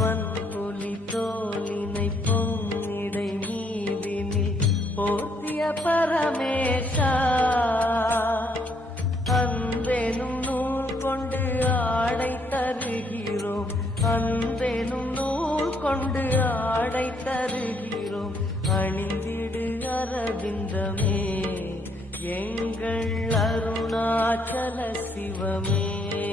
வன்புலி தோலினை பொன்னிடை மீதினில் போர்த்திய பரமேஷா அன்பெனும் நூல் கொண்டு ஆடை தருகிறோம் அன்பெனும் நூல் கொண்டு ஆடை தருகிறோம் அணிந்திடு அரவிந்தமே எங்கள் அருணாச்சல சிவமே.